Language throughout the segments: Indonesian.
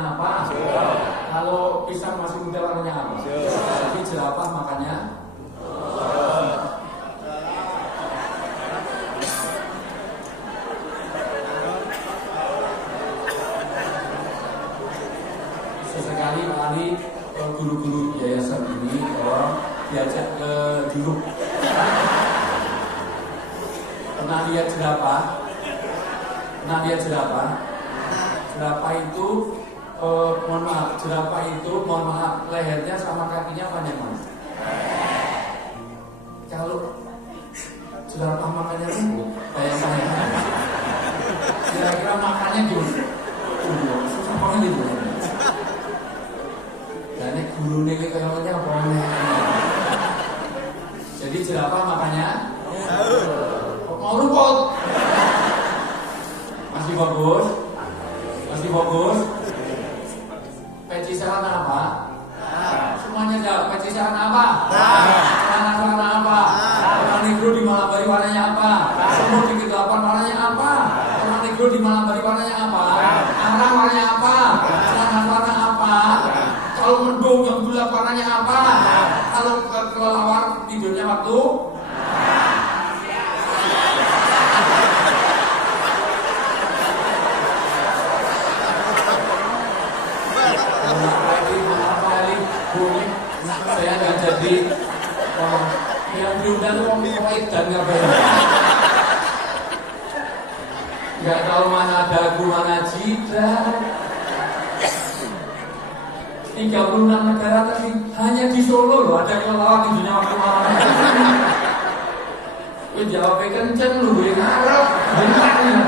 warnanya apa? Kalau pisang masih muda warnanya apa? Jadi jerapah makannya sesekali kali guru-guru yayasan ini diajak ke Juruk. Pernah lihat jerapah? Pernah lihat jerapah? Jerapah itu mohon maaf, lehernya sama kakinya panjang mas. Kalau jerapah makannya rumput, bayang-bayang. Kira-kira makannya gimana? Susah banget itu. Dan ini guru nih kayaknya apa? Jadi jerapah makannya mau rumput. Masih bagus? Masih bagus? Peci celana apa? Semuanya jawab. Peci celana apa? Celana apa? Celana negro di Malabari warnanya apa? Semut di Kegelapan warnanya apa? Celana negro di Malabari warnanya apa? Arang warnanya apa? Celana warna apa? Kalau mendung yang gelap warnanya apa? Kalau kelelawar tidurnya waktu? Saya nggak jadi yang diundang mau dan ngapain? Nggak tahu mana dagu mana jidat. 36 negara tapi hanya di Solo loh ada kelelawar tidurnya waktu malam. Jawabnya kenceng lu yang ngarep bentarnya.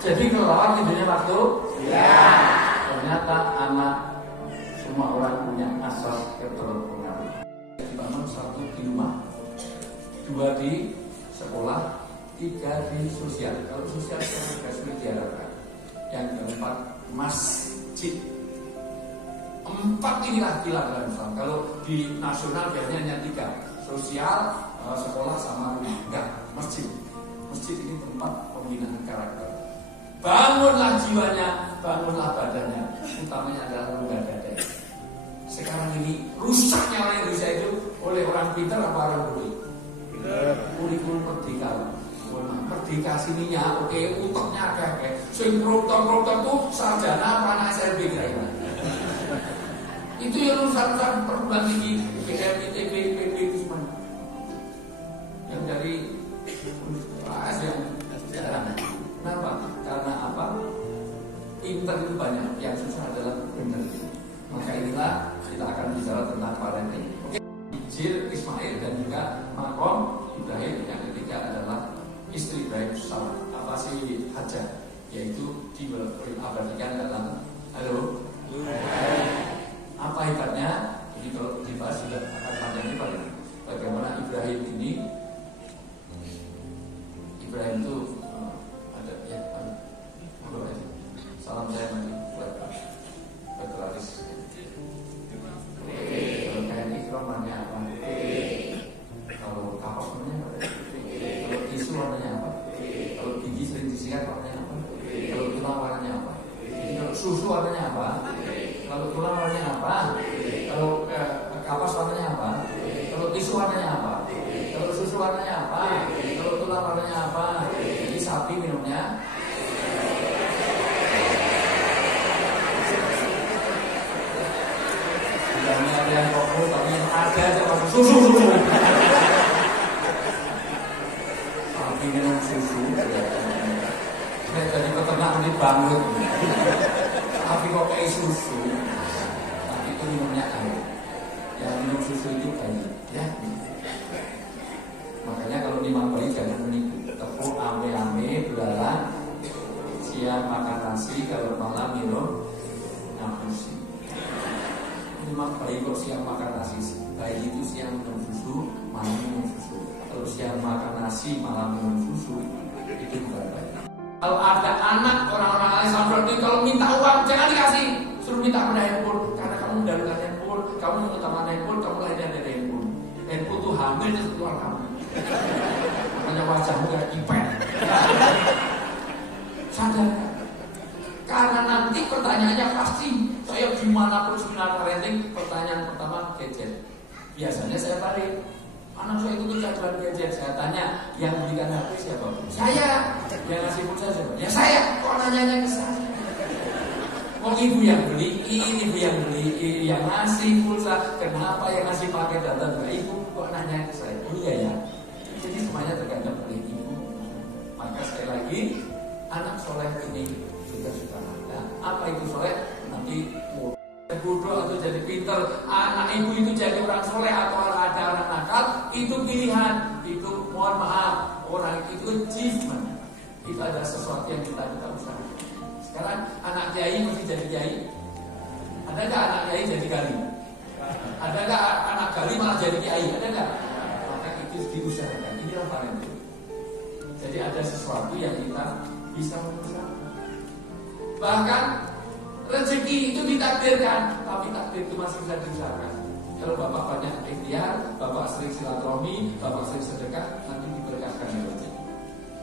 Jadi kelelawar tidurnya waktu? Ya. Ternyata anak semua orang punya asas ketergantungan. Dibangun 1 di rumah, 2 di sekolah, 3 di sosial. Kalau sosial saya sudah sulit diharapkan. Yang keempat masjid. 4 inilah pilar dalam Islam. Kalau di nasional biasanya hanya 3, sosial, sekolah sama rumah. Enggak, masjid. Masjid ini tempat pembinaan karakter. Bangunlah jiwanya, bangunlah badannya. Utamanya adalah rumah dada. Sekarang ini rusaknya orang Indonesia itu oleh orang pintar apa orang bodoh? Kurikulum merdeka. Merdeka sininya, oke, uteknya agak-agak. Sing koruptor tuh sarjana mana SLB kira-kira. Itu yang lulusan perguruan tinggi UGM, ITB, IPB itu semua. Yang dari universitas yang jarang. Kenapa? Karena apa? Pintar itu banyak, yang susah adalah benar. Maka inilah kita akan bicara tentang parenting. Oke, Hijir, Ismail dan juga Makom Ibrahim. Yang ketiga adalah istri Ibrahim Salam. Apa sih Hajar? Yaitu diabadikan dalam halo. Apa hebatnya? Jadi kalau dibahas sudah akan panjang lebar. Bagaimana Ibrahim ini? Ibrahim itu ada ya. Salam saya nanti buat Aris. Kalau kayak ikram warnanya apa? Kalau kapas warnanya apa? Kalau tisu warnanya apa? Kalau gigi sering disikat warnanya apa? Kalau tulang warnanya apa? Kalau susu warnanya apa? Kalau tulang warnanya apa? Kalau kapas warnanya apa? Kalau tisu warnanya apa? Kalau susu warnanya apa? Kalau tulang warnanya apa? Jadi sapi minumnya ada yang koko, tapi ada aja masuk susu. Sapi minum susu. Saya jadi peternak ini banget. Tapi kok kayak susu. Tapi itu minumnya air. Yang minum susu itu banyak, ya. Makanya kalau nimang bayi jangan menipu. Tepuk ame-ame belalang. Siang makan nasi, kalau malam minum ngapusi. Memang bayi kok siang makan nasi. Bayi itu siang minum susu, malam minum susu. Kalau siang makan nasi, malam minum susu, itu bukan bayi. Kalau ada anak orang-orang Islam ini kalau minta uang jangan dikasih, suruh minta pada handphone. Karena kamu mendahulukan handphone, kamu mengutamakan handphone, kamu lahirnya dari handphone. Handphone itu hamil dan keluar kamu. Makanya wajahmu kayak iPad. Sadar. pertanyaannya pasti. Saya dimanapun seminar parenting, pertanyaan pertama gadget. Biasanya saya balik, anak saya itu kecanduan gadget. Saya tanya, yang belikan HP siapa? Saya. Yang ngasih pulsa siapa? Ya saya. Kok nanyanya ke saya? Oh, ibu yang beli, ibu yang beli, yang ngasih pulsa. Kenapa yang ngasih pakai data juga ibu? Kok nanya ke saya? Oh iya ya. Jadi semuanya tergantung oleh ibu. Maka sekali lagi, anak soleh ini juga suka ada. Apa itu soleh? Nanti bodoh atau jadi pinter. Anak ibu itu jadi orang soleh atau ada orang nakal, itu pilihan. Itu mohon maaf, orang itu achievement. Itu ada sesuatu yang kita usahakan. Sekarang anak kiai mesti jadi kiai. Ada nggak anak kiai jadi gali? Ada nggak anak gali malah jadi kiai? Ada nggak? Maka itu diusahakan. Inilah parenting. Jadi ada sesuatu yang kita bisa mengusahakan. Bahkan rezeki itu ditakdirkan, tapi takdir itu masih bisa diusahakan. Kalau bapak banyak ikhtiar, bapak sering silaturahmi, bapak sering sedekah, nanti diberkahkan rezeki.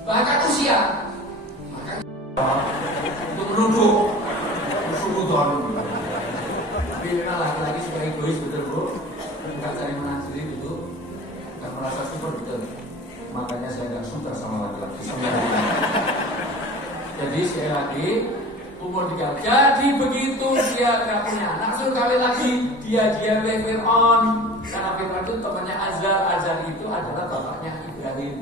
Bahkan usia, maka untuk menuduh musuh-musuhan. Tapi memang laki-laki suka egois betul bro, nggak cari menang sendiri betul, nggak merasa super betul. Makanya saya nggak suka sama laki-laki. Jadi sekali lagi umur 3. Jadi begitu dia nggak punya anak, suruh kawin lagi, dia Fir'aun. Karena Fir'aun itu temannya Azar. Azar itu adalah bapaknya Ibrahim.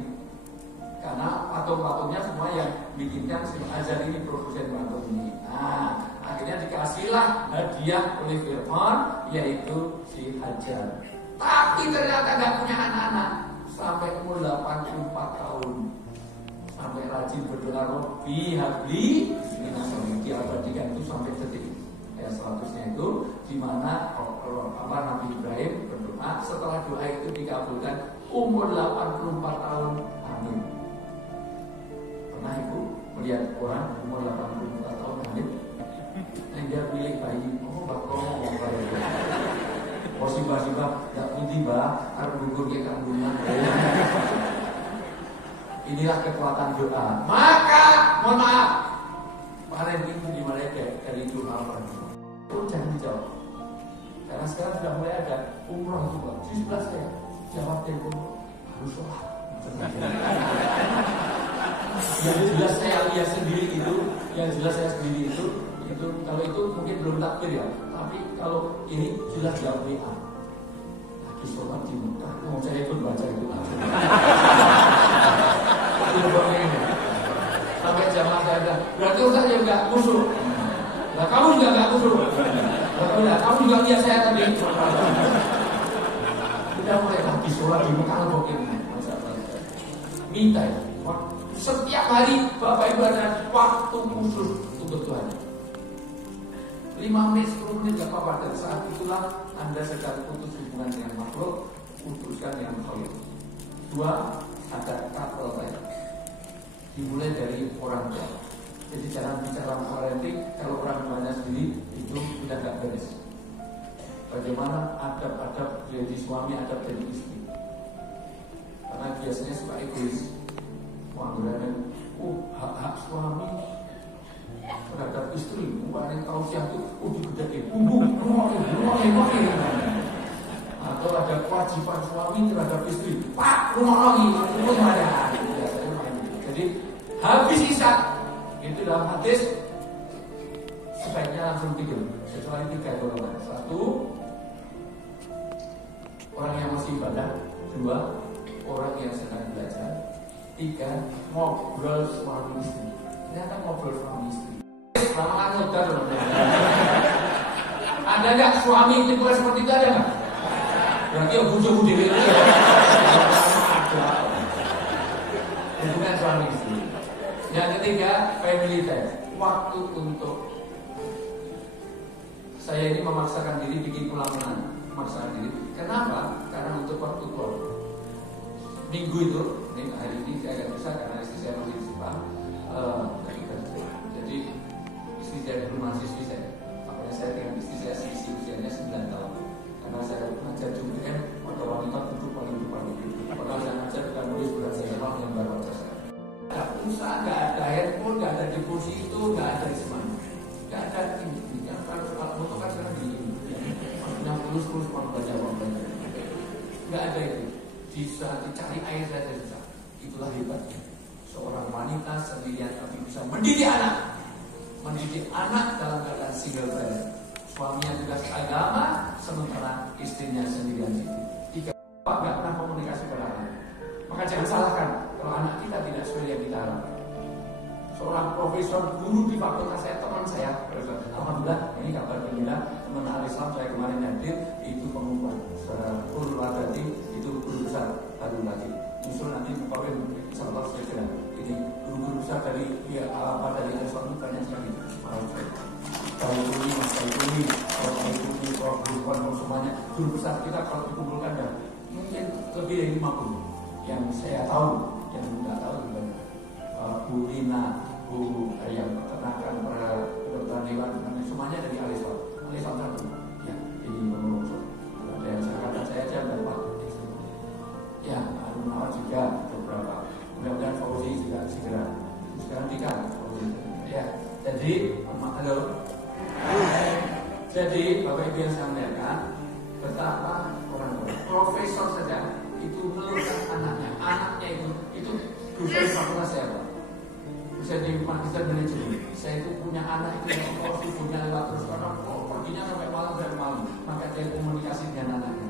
Karena patung-patungnya semua yang bikinkan si Azar ini, produsen patung ini. Nah, akhirnya dikasihlah hadiah oleh Fir'aun, yaitu si Hajar. Tapi ternyata nggak punya anak-anak sampai umur 84 tahun. Sampai rajin berdoa, Robbi habli minasolihin, diabadikan itu sampai detik. Ayat 100-nya itu di mana Nabi Ibrahim berdoa, setelah doa itu dikabulkan umur 84 tahun. Amin. Pernah ibu melihat orang umur 84 tahun amin? Yang dia pilih bayi, bakal simbah-simbah gak putih bah, harus gugur ke kandungan. Inilah kekuatan doa. Maka, mohon maaf, parenting itu dimulai dari doa orang tua. Itu jangan dijawab. Karena sekarang sudah mulai ada umroh juga. Di sebelah saya jawab telepon harus sholat. Yang jelas saya lihat sendiri itu, kalau itu mungkin belum takbir ya. Tapi kalau ini jelas jawab WA. Lagi sholat di Mekah. Mau saya pun baca itu langsung. Sampai jamaah saya ada. Berarti Ustaz ya enggak musuh. Nah kamu juga enggak musuh. Kamu juga lihat saya tadi. Udah mulai lagi sholat di Mekah mungkin. Minta ya. Setiap hari Bapak Ibu ada waktu khusus untuk Tuhan. 5 menit, 10 menit gak apa-apa. Dan saat itulah Anda sedang putus hubungan dengan makhluk, putuskan dengan Khalik. 2, ada couple tadi. Dimulai dari orang tua. Jadi jangan bicara parenting kalau orang tuanya sendiri itu sudah gak beres. Bagaimana adab-adab jadi suami, adab jadi istri. Karena biasanya suka egois. Hak suami terhadap istri, bukan tahu siapa itu, digede atau ada kewajiban suami terhadap istri, Pak, rumah lagi, ada. Jadi habis isya itu dalam hadis sebaiknya langsung tidur, kecuali 3 golongan. 1, orang yang masih ibadah. 2, orang yang sedang belajar. 3, ngobrol suami istri. Ternyata ngobrol suami istri. Lama ngedar loh. Ada nggak suami tipe seperti itu, ada nggak? Berarti ya bujuk dewi. Hubungan suami istri. Yang ketiga, family time. Waktu untuk saya ini memaksakan diri bikin ulangan, memaksakan diri. Kenapa? Karena untuk waktu keluarga. Minggu itu, ini hari ini saya agak bisa karena istri saya masih di Jepang. Jadi istri saya belum mahasiswi saya. Makanya saya dengan istri saya selisih usianya 9 tahun. Karena saya ngajar JUPM, maka wanita duduk paling depan itu. Padahal saya ngajar dengan nulis berat saya memang yang baru aja saya. Nggak pulsa, nggak ada handphone, nggak ada deposito, nggak ada semuanya. Nggak ada dicari air saja susah. Itulah hebatnya seorang wanita sendirian tapi bisa mendidik anak dalam keadaan single parent. Suaminya juga seagama, sementara istrinya sendirian itu. Tiga, Pak nggak pernah komunikasi pada anak. Maka jangan salahkan kalau anak kita tidak sesuai yang kita harapkan. Seorang profesor guru di fakultas saya, teman saya, alhamdulillah ini kabar gembira, teman Al-Islam saya kemarin hadir, itu pengumuman Ulul Wadati, itu guru besar baru lagi. Musul nanti mukawin, insyaallah segera. Ini guru-guru besar dari dari Al-Islam itu banyak sekali. Mas Saifuli, Prof. Burhan, semuanya guru besar kita kalau dikumpulkan dan mungkin lebih dari 50 yang saya tahu, yang tidak tahu banyak. Bu Lina, Bu yang peternakan, kedokteran hewan, semuanya dari Al-Islam. Al-Islam satu, ya ini pengurus. Ada yang saya aja berapa? Ya, Arun juga beberapa. Mudah-mudahan Fauzi juga segera. Sekarang Dika, ya. Jadi, halo. Jadi Bapak Ibu yang saya muliakan, betapa orang-orang profesor saja itu meluruskan anaknya itu dosen fakultas saya Pak. Bisa di magister manajemen. Saya itu punya anak itu yang punya lewat terus karena perginya sampai malam, maka dia komunikasi dengan anaknya.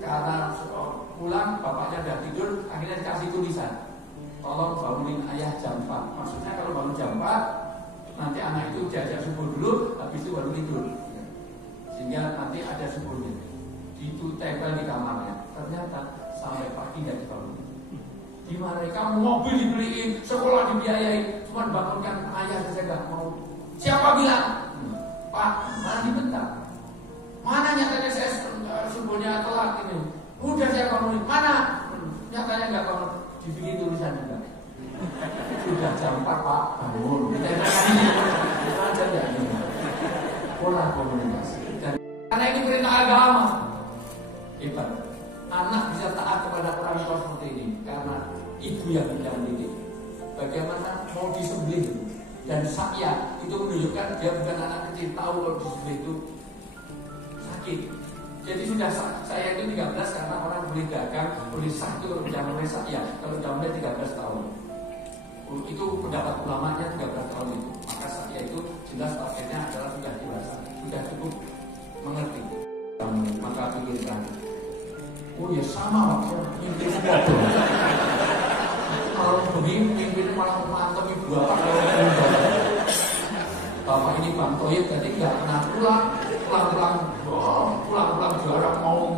Karena pulang bapaknya udah tidur, akhirnya dikasih tulisan, tolong bangunin ayah jam 4. Maksudnya kalau bangun jam 4, nanti anak itu diajak subuh dulu, habis itu baru tidur. Sehingga nanti ada subuhnya. Itu tempel di kamarnya. Ternyata sampai pagi nggak dibangun. Di mereka mobil dibeliin, sekolah dibiayai, cuma bangunkan ayah saya nggak mau. Siapa bilang? Pak, mandi bentar. Mana nyatanya saya subuhnya telat ini? Udah saya bangunin. Mana? Nyatanya nggak bangun. Dibikin tulisan juga. Sudah jam 4 Pak, bangun. Kita aja ya. Pola komunikasi. Dan karena ini perintah agama. Hebat. Anak bisa taat kepada orang tua seperti ini karena ibu yang mendidik. Bagaimana mau disembelih dan sakya itu menunjukkan dia bukan anak kecil, tahu kalau disembelih itu sakit. Jadi sudah saya itu 13 karena orang boleh dagang, boleh sah itu jangan boleh sakya. Kalau sudah mulai 13 tahun. Itu pendapat ulamanya 13 tahun itu. Maka sakya itu jelas akhirnya adalah sudah dewasa, sudah cukup mengerti. Maka pikirkan. Oh ya sama waktu mimpi bodoh. Kalau begini mimpi malah mantap ibu bapak. Bapak ini Bang Toyib tadi nggak pernah pulang jarang mau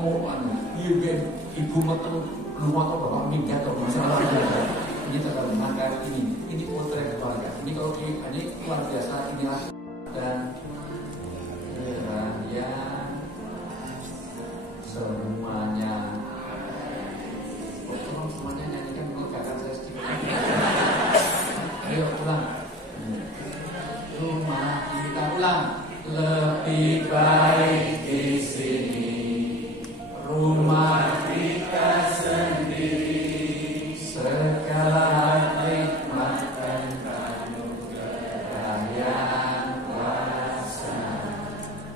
ibu meteng rumah atau bapak minggat atau masalah ini terlalu maka ini potret keluarga. Ini kalau ini luar biasa inilah dan ya semuanya. Tolong semuanya nyanyikan melegakan saya sedikit. Ayo ulang. Rumah kita ulang. Lebih baik di sini. Rumah kita sendiri. Segala nikmat dan anugerah yang kuasa.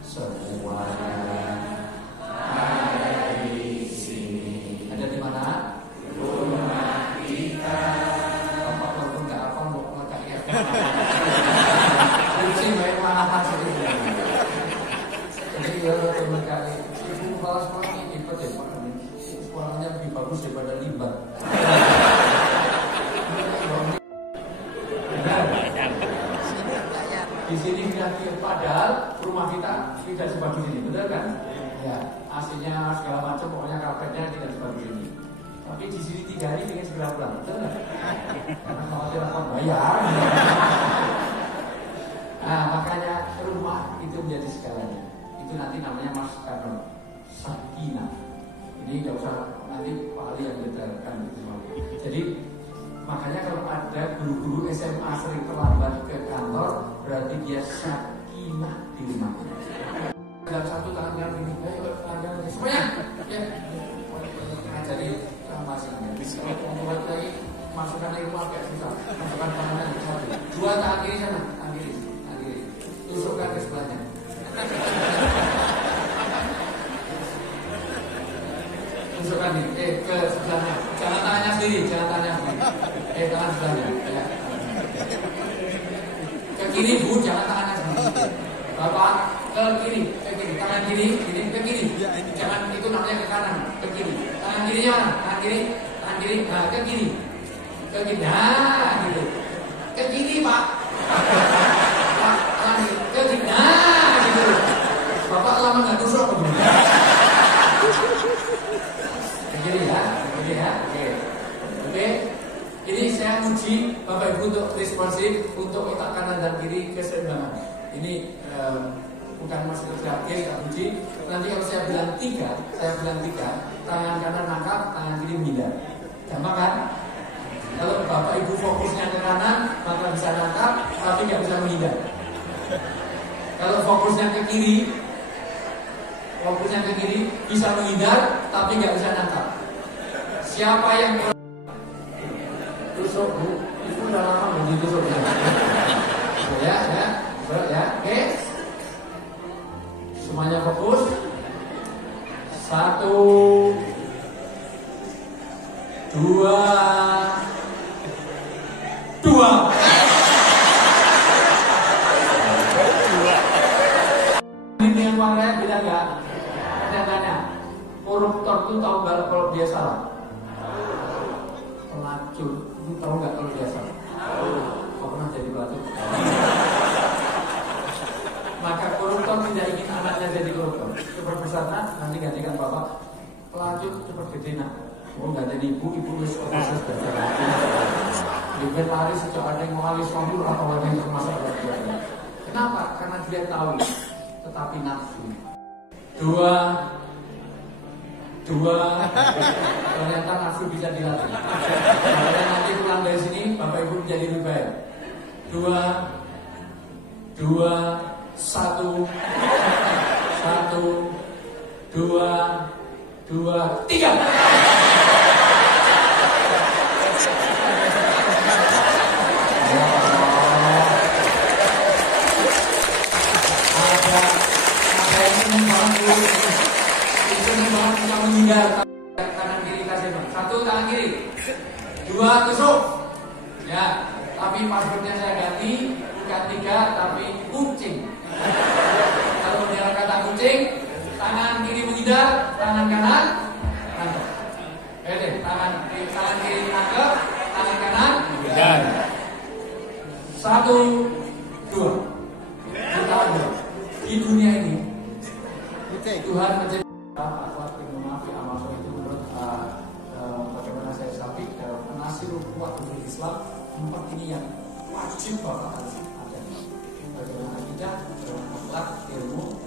Semuanya daripada limbah. Di sini tidak, padahal rumah kita tidak sebagus ini, benar kan? Ya, AC-nya segala macam, pokoknya karpetnya tidak sebagus ini. Tapi di sini 3 hari ingin segera pulang, betul nggak? Karena khawatir akan bayar. Nah, makanya rumah itu menjadi segalanya. Itu nanti namanya Mas Karno Sakinah. Ini nggak usah nanti Pak Ali yang detailkan gitu. Jadi makanya kalau ada guru-guru SMA sering terlambat ke kantor, berarti dia sakinah di rumah. Dalam satu tangan ini, ayo tangan semuanya, ya. Ngajari masing-masing. Kalau lagi masukkan ilmu agak susah, masukkan tangannya satu. 2 tangan kiri sana, tangan kiri, tusukkan ke sebelahnya. Tusukkan ini. Ke sebelahnya. Jangan tangannya sendiri, jangan tangannya sendiri. Tangan sebelahnya. Ya. Ke kiri Bu, jangan tangannya sendiri. Bapak ke kiri, tangan kiri, ke kiri. Jangan itu namanya ke kanan, ke kiri. Tangan kirinya mana? Tangan kiri, nah ke kiri. Ke kiri, nah gitu. Ke kiri Pak. Pak, tangan kiri, ke kiri, nah gitu. Bapak lama nggak tusuk apa gimana? Ke kiri ya, oke. Ini saya uji Bapak Ibu untuk responsif, untuk otak kanan dan kiri keseimbangan. Ini bukan maksud terakhir kita uji. Nanti kalau saya bilang tiga, tangan kanan nangkap, tangan kiri menghindar. Gampang kan? Kalau Bapak Ibu fokusnya ke kanan, maka bisa nangkap, tapi nggak bisa menghindar. Kalau fokusnya ke kiri bisa menghindar, tapi nggak bisa nangkap. Siapa yang tusuk Bu? Ibu udah lama belum ditusuk ya? Oke. Semuanya fokus. 1, 2. Ini yang Bang Raya bilang nggak? Tanya. Koruptor tuh tahu nggak kalau dia salah? Pelacur, itu tahu nggak kalau dia salah? Kau pernah jadi pelacur? Maka koruptor tidak ingin anaknya jadi koruptor. Cepat bersama, nanti gantikan bapak. Pelacur cepat gede nak. Oh nggak jadi ibu wis proses belajar. Dia lari sejak ada yang mau alis mobil atau ada yang termasuk belajar. Kenapa? Karena dia tahu, tetapi nafsu. 2. Ternyata nafsu bisa dilatih. Kalau nanti pulang dari sini, Bapak Ibu menjadi lebih baik. 2, 1, 2, 3. Kita menghindar kanan kiri kasih 1 tangan kiri, 2 tusuk ya, tapi passwordnya saya ganti bukan 3 tapi kucing. Kalau dia kata kucing, tangan kiri menghindar, tangan kanan nangkep. Tangan kiri nangkep, tangan kanan menghindar. 1, 2. Kita ada di dunia ini Tuhan menjadi bagaimana saya sabik dalam penasir kuat untuk Islam 4 ini yang wajib Bapak harus ada. Bagaimana akidah, bagaimana akhlak, ilmu,